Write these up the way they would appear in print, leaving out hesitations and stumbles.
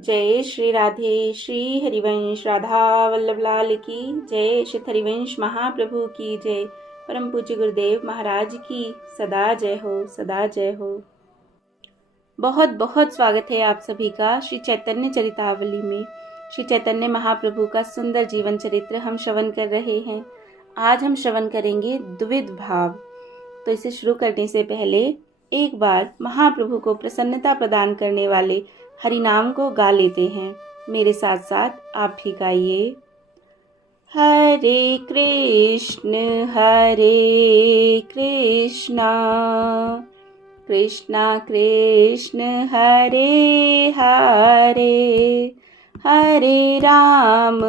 जय श्री राधे। श्री हरिवंश राधा वल्लभ लाल की जय। श्री हरिवंश महाप्रभु की जय। परम पूज्य गुरुदेव महाराज की सदा जय हो, सदा जय हो। बहुत बहुत स्वागत है आप सभी का श्री चैतन्य चरितावली में। श्री चैतन्य महाप्रभु का सुंदर जीवन चरित्र हम श्रवण कर रहे हैं। आज हम श्रवण करेंगे द्विविध भाव। तो इसे शुरू करने से पहले एक बार महाप्रभु को प्रसन्नता प्रदान करने वाले हरि नाम को गा लेते हैं। मेरे साथ साथ आप भी गाइए। हरे कृष्ण कृष्ण कृष्ण हरे हरे, हरे राम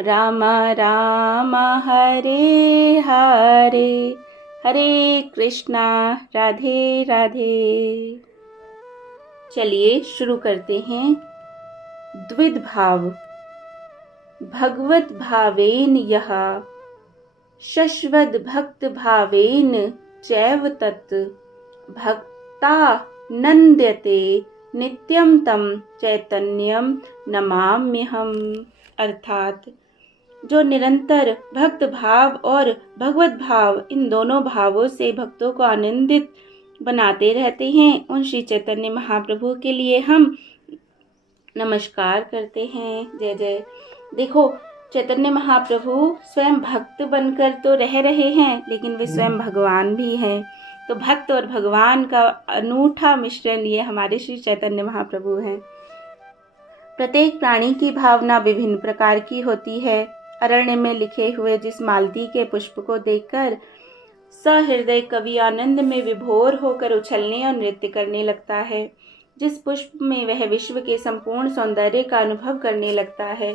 राम राम हरे हरे, हरे कृष्णा राधे राधे। चलिए शुरू करते हैं। द्विविध भाव। भगवत भावेन यः शश्वत भक्त भावेन चैव तत् भक्ता नंद्यते नित्यम तम चैतन्यम नमाम्यहम्। अर्थात जो निरंतर भक्त भाव और भगवत भाव, इन दोनों भावों से भक्तों को आनंदित बनाते रहते हैं, उन श्री चैतन्य महाप्रभु के लिए हम नमस्कार करते हैं। जय जय। देखो, चैतन्य महाप्रभु स्वयं भक्त बनकर तो रह रहे हैं, लेकिन वे स्वयं भगवान भी हैं। तो भक्त और भगवान का अनूठा मिश्रण ये हमारे श्री चैतन्य महाप्रभु हैं। प्रत्येक प्राणी की भावना विभिन्न प्रकार की होती है। अरण्य में लिखे हुए जिस मालती के पुष्प को देखकर सहृदय कवि आनंद में विभोर होकर उछलने और नृत्य करने लगता है। जिस पुष्प में वह विश्व के संपूर्ण सौंदर्य का अनुभव करने लगता है,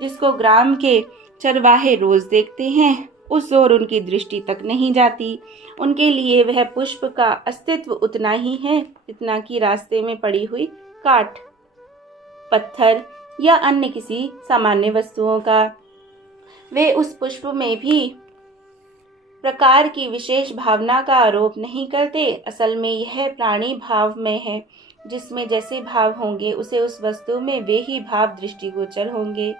जिसको ग्राम के चरवाहे रोज देखते हैं, उस ओर उनकी दृष्टि तक नहीं जाती। उनके लिए वह पुष्प का अस्तित्व उतना ही है जितना कि रास्ते में पड़ी हुई काठ, पत्थर या अन्य किसी सामान्य वस्तुओं का। वे उस पुष्प में भी प्रकार की विशेष भावना का आरोप नहीं करते। असल में यह प्राणी भाव में है। जिसमें जैसे भाव होंगे उसे उस वस्तु में वे ही भाव दृष्टिगोचर होंगे।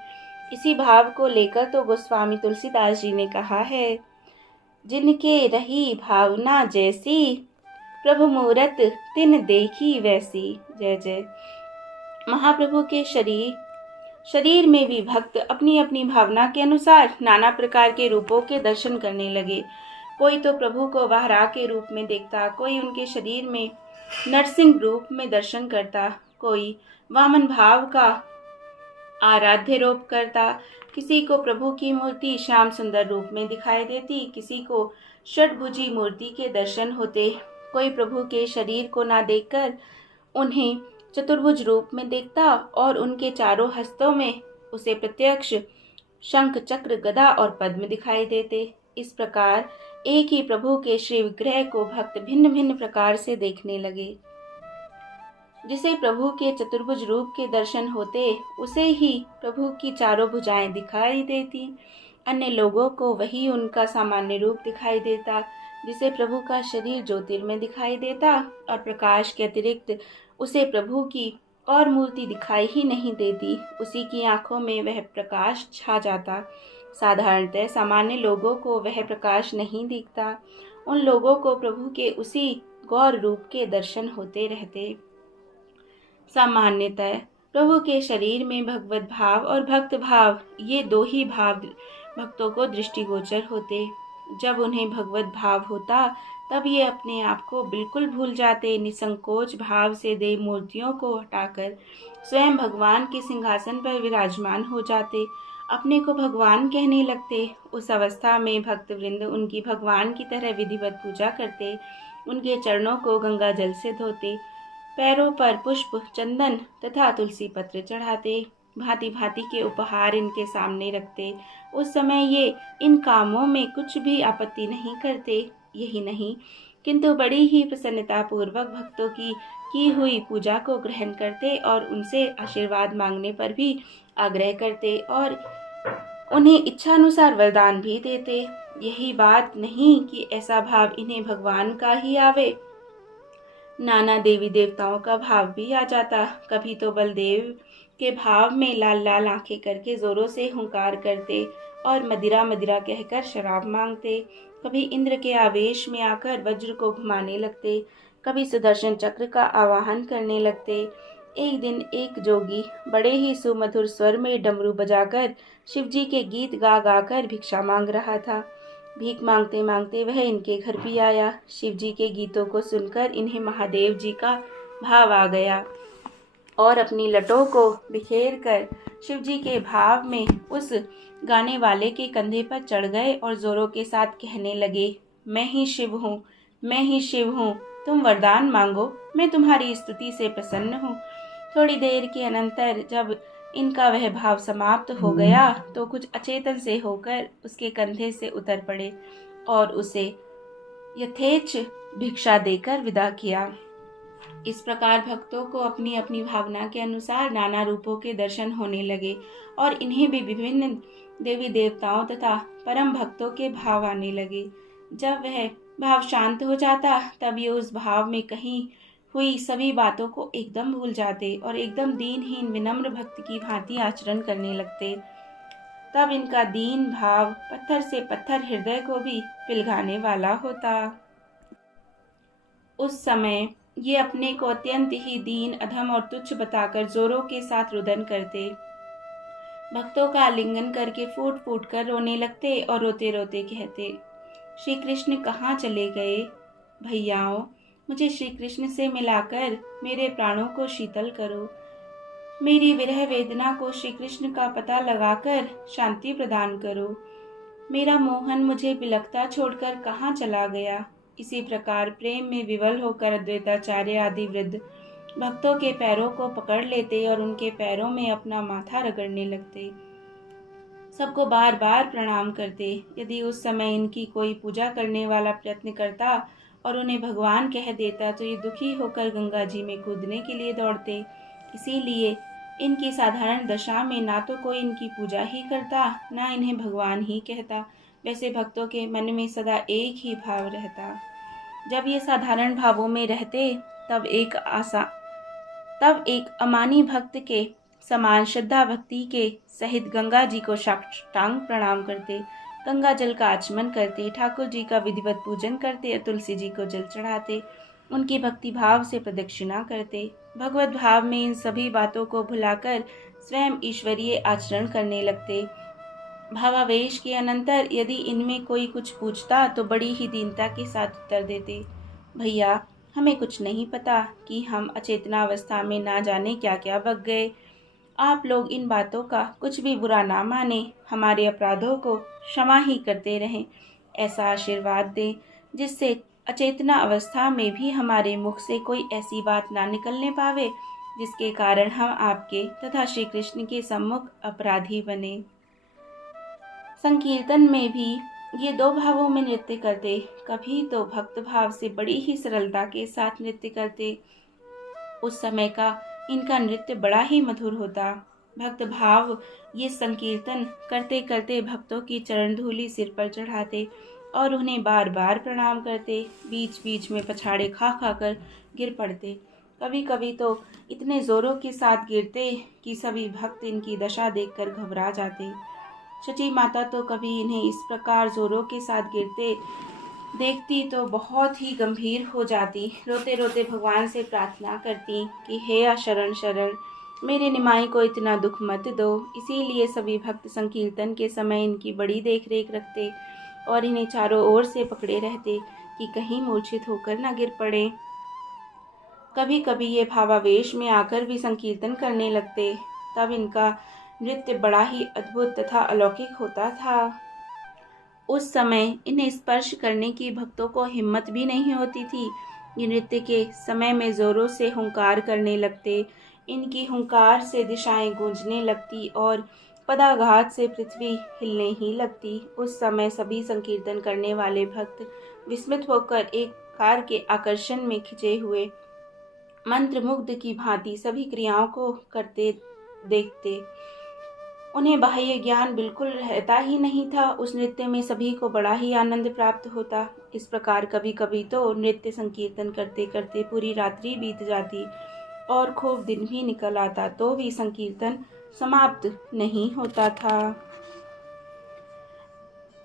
इसी भाव को लेकर तो गोस्वामी तुलसीदास जी ने कहा है, जिनके रही भावना जैसी प्रभु मूरत तिन देखी वैसी। जय जय। महाप्रभु के शरीर में भी भक्त अपनी अपनी भावना के अनुसार नाना प्रकार के रूपों के दर्शन करने लगे। कोई तो प्रभु को वाराह के रूप में देखता, कोई उनके शरीर में नरसिंह रूप में दर्शन करता, कोई वामन भाव का आराध्य रूप करता, किसी को प्रभु की मूर्ति श्याम सुंदर रूप में दिखाई देती, किसी को षटभुजी मूर्ति के दर्शन होते। कोई प्रभु के शरीर को ना देखकर उन्हें चतुर्भुज रूप में देखता और उनके चारों हस्तों में उसे प्रत्यक्ष शंख, चक्र, गदा और पद्म दिखाई देते। इस प्रकार एक ही प्रभु के श्री विग्रह को भक्त भिन्न भिन्न प्रकार से देखने लगे। जिसे प्रभु के चतुर्भुज रूप के दर्शन होते, उसे ही प्रभु की चारों भुजाएं दिखाई देती। अन्य लोगों को वही उनका सामान्य रूप दिखाई देता। जिसे प्रभु का शरीर ज्योतिर्मय दिखाई देता और प्रकाश के अतिरिक्त उसे प्रभु की और मूर्ति दिखाई ही नहीं देती। उसी की आंखों में वह प्रकाश छा जाता। साधारणतः सामान्य लोगों को वह प्रकाश नहीं दिखता। उन लोगों को प्रभु के उसी गौर रूप के दर्शन होते रहते। सामान्यतः प्रभु के शरीर में भगवत भाव और भक्त भाव, ये दो ही भाव भक्तों को दृष्टिगोचर होते। जब उन्हें भगवत भाव होता तब ये अपने आप को बिल्कुल भूल जाते। निसंकोच भाव से देव मूर्तियों को हटाकर स्वयं भगवान के सिंहासन पर विराजमान हो जाते, अपने को भगवान कहने लगते। उस अवस्था में भक्त वृंद उनकी भगवान की तरह विधिवत पूजा करते, उनके चरणों को गंगा जल से धोते, पैरों पर पुष्प, चंदन तथा तुलसी पत्र चढ़ाते, भांति भांति के उपहार इनके सामने रखते। उस समय ये इन कामों में कुछ भी आपत्ति नहीं करते। यही नहीं, किंतु बड़ी ही प्रसन्नता पूर्वक भक्तों की हुई पूजा को ग्रहण करते और उनसे आशीर्वाद मांगने पर भी आग्रह करते और उन्हें इच्छानुसार वरदान भी देते। यही बात नहीं कि ऐसा भाव इन्हें भगवान का ही आवे, नाना देवी देवताओं का भाव भी आ जाता। कभी तो बलदेव के भाव में लाल लाल आंखें करके जोरों से हुंकार करते और मदिरा मदिरा कहकर शराब मांगते। कभी इंद्र के आवेश में आकर वज्र को घुमाने लगते, कभी सुदर्शन चक्र का आवाहन करने लगते। एक दिन एक जोगी बड़े ही सुमधुर स्वर में डमरू बजाकर शिवजी के गीत गा गा कर भिक्षा मांग रहा था। भीख मांगते मांगते वह इनके घर भी आया। शिवजी के गीतों को सुनकर इन्हें महादेव जी का भाव आ गया और अपनी लटों को बिखेर कर शिवजी के भाव में उस गाने वाले के कंधे पर चढ़ गए और जोरों के साथ कहने लगे, मैं ही शिव हूँ, मैं ही शिव हूँ, तुम वरदान मांगो, मैं तुम्हारी स्तुति से प्रसन्न हूँ। थोड़ी देर के अनंतर जब इनका वह भाव समाप्त हो गया तो कुछ अचेतन से होकर उसके कंधे से उतर पड़े और उसे यथेच्छ भिक्षा देकर विदा किया। इस प्रकार भक्तों को अपनी अपनी भावना के अनुसार नाना रूपों के दर्शन होने लगे और इन्हें भी विभिन्न देवी देवताओं तथा परम भक्तों के भाव आने लगे। जब वह भाव शांत हो जाता तब ये उस भाव में कहीं हुई सभी बातों को एकदम भूल जाते और एकदम दीनहीन विनम्र भक्त की भांति आचरण करने लगते। तब इनका दीन भाव पत्थर से पत्थर हृदय को भी पिघलाने वाला होता। उस समय ये अपने को अत्यंत ही दीन, अधम और तुच्छ बताकर जोरों के साथ रुदन करते। भक्तों का आलिंगन करके फूट फूट कर रोने लगते और रोते रोते कहते, श्री कृष्ण कहाँ चले गए? भैयाओं, मुझे श्री कृष्ण से मिलाकर मेरे प्राणों को शीतल करो। मेरी विरह वेदना को श्री कृष्ण का पता लगाकर शांति प्रदान करो। मेरा मोहन मुझे बिलखता छोड़कर कहाँ चला गया? इसी प्रकार प्रेम में विवल होकर अद्वैताचार्य आदि वृद्ध भक्तों के पैरों को पकड़ लेते और उनके पैरों में अपना माथा रगड़ने लगते। सबको बार बार प्रणाम करते। यदि उस समय इनकी कोई पूजा करने वाला प्रयत्न करता और उन्हें भगवान कह देता तो ये दुखी होकर गंगा जी में कूदने के लिए दौड़ते। इसीलिए इनकी साधारण दशा में ना तो कोई इनकी पूजा ही करता, ना इन्हें भगवान ही कहता। वैसे भक्तों के मन में सदा एक ही भाव रहता। जब ये साधारण भावों में रहते तब एक अमानी भक्त के समान श्रद्धा भक्ति के सहित गंगा जी को साष्टांग प्रणाम करते, गंगा जल का आचमन करते, ठाकुर जी का विधिवत पूजन करते और तुलसी जी को जल चढ़ाते, उनकी भक्ति भाव से प्रदक्षिणा करते। भगवत भाव में इन सभी बातों को भुलाकर स्वयं ईश्वरीय आचरण करने लगते। भावावेश के अनंतर यदि इनमें कोई कुछ पूछता तो बड़ी ही दीनता के साथ उत्तर देते, भैया हमें कुछ नहीं पता कि हम अचेतना अवस्था में ना जाने क्या क्या बक गए। आप लोग इन बातों का कुछ भी बुरा ना माने, हमारे अपराधों को क्षमा ही करते रहें। ऐसा आशीर्वाद दें जिससे अचेतना अवस्था में भी हमारे मुख से कोई ऐसी बात ना निकलने पावे जिसके कारण हम आपके तथा श्री कृष्ण के सम्मुख अपराधी बने। संकीर्तन में भी ये दो भावों में नृत्य करते। कभी तो भक्त भाव से बड़ी ही सरलता के साथ नृत्य करते। उस समय का इनका नृत्य बड़ा ही मधुर होता। भक्त भाव ये संकीर्तन करते करते भक्तों की चरण धूलि सिर पर चढ़ाते और उन्हें बार बार प्रणाम करते। बीच बीच में पछाड़े खा खा कर गिर पड़ते। कभी कभी तो इतने जोरों के साथ गिरते कि सभी भक्त इनकी दशा देखकर घबरा जाते। शची माता तो कभी इन्हें इस प्रकार जोरों के साथ गिरते देखती तो बहुत ही गंभीर हो जाती। रोते रोते भगवान से प्रार्थना करती कि हे शरण शरण, मेरे निमाई को इतना दुख मत दो। इसीलिए सभी भक्त संकीर्तन के समय इनकी बड़ी देख रेख रखते और इन्हें चारों ओर से पकड़े रहते कि कहीं मूर्छित होकर न गिर पड़े। कभी कभी ये भावावेश में आकर भी संकीर्तन करने लगते। तब इनका नृत्य बड़ा ही अद्भुत तथा अलौकिक होता था। उस समय इन्हें स्पर्श करने की भक्तों को हिम्मत भी नहीं होती थी। ये नृत्य के समय में जोरों से हुंकार करने लगते। इनकी हुंकार से दिशाएं गूंजने लगती और पदाघात से पृथ्वी हिलने ही लगती। उस समय सभी संकीर्तन करने वाले भक्त विस्मित होकर एक कार के आकर्षण में खिंचे हुए मंत्रमुग्ध की भांति सभी क्रियाओं को करते देखते। उन्हें बाह्य ज्ञान बिल्कुल रहता ही नहीं था। उस नृत्य में सभी को बड़ा ही आनंद प्राप्त होता। इस प्रकार कभी कभी तो नृत्य संकीर्तन करते करते पूरी रात्रि बीत जाती और खूब दिन भी निकल आता, तो भी संकीर्तन समाप्त नहीं होता था।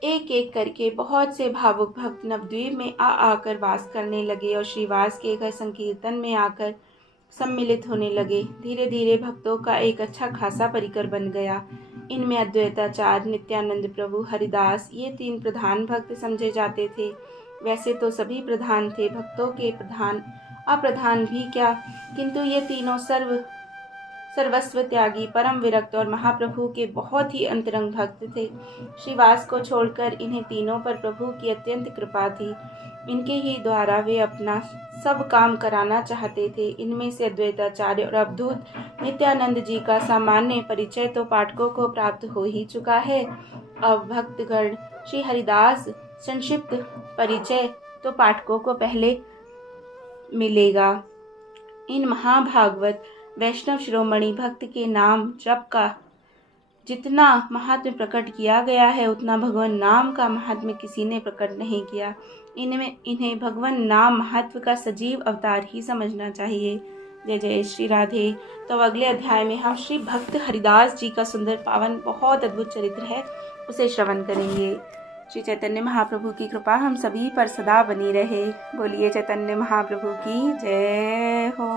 एक एक करके बहुत से भावुक भक्त नवद्वीप में आकर वास करने लगे और श्रीवास के घर संकीर्तन में आकर सम्मिलित होने लगे। धीरे धीरे भक्तों का एक अच्छा खासा परिकर बन गया। इनमें अद्वैताचार्य, नित्यानंद प्रभु, हरिदास, ये 3 प्रधान भक्त समझे जाते थे। वैसे तो सभी प्रधान थे, भक्तों के प्रधान अप्रधान भी क्या, किंतु ये तीनों सर्वस्व त्यागी, परम विरक्त और महाप्रभु के बहुत ही अंतरंग भक्त थे। श्रीवास को छोड़कर इन्हें तीनों पर प्रभु की अत्यंत कृपा थी। इनके ही द्वारा वे अपना सब काम कराना चाहते थे। इनमें से अद्वैताचार्य और अवधूत नित्यानंद जी का सामान्य परिचय तो पाठकों को प्राप्त हो ही चुका है। अब भक्तगण श्री हरिदास संक्षिप्त परिचय तो पाठकों को पहले मिलेगा। इन महाभागवत वैष्णव शिरोमणि भक्त के नाम जप का जितना महात्म्य प्रकट किया गया है, उतना भगवान नाम का महात्म्य किसी ने प्रकट नहीं किया। इन्हें भगवान नाम महत्व का सजीव अवतार ही समझना चाहिए। जय जय श्री राधे। तो अगले अध्याय में हम श्री भक्त हरिदास जी का सुंदर पावन बहुत अद्भुत चरित्र है, उसे श्रवण करेंगे। श्री चैतन्य महाप्रभु की कृपा हम सभी पर सदा बनी रहे। बोलिए चैतन्य महाप्रभु की जय हो।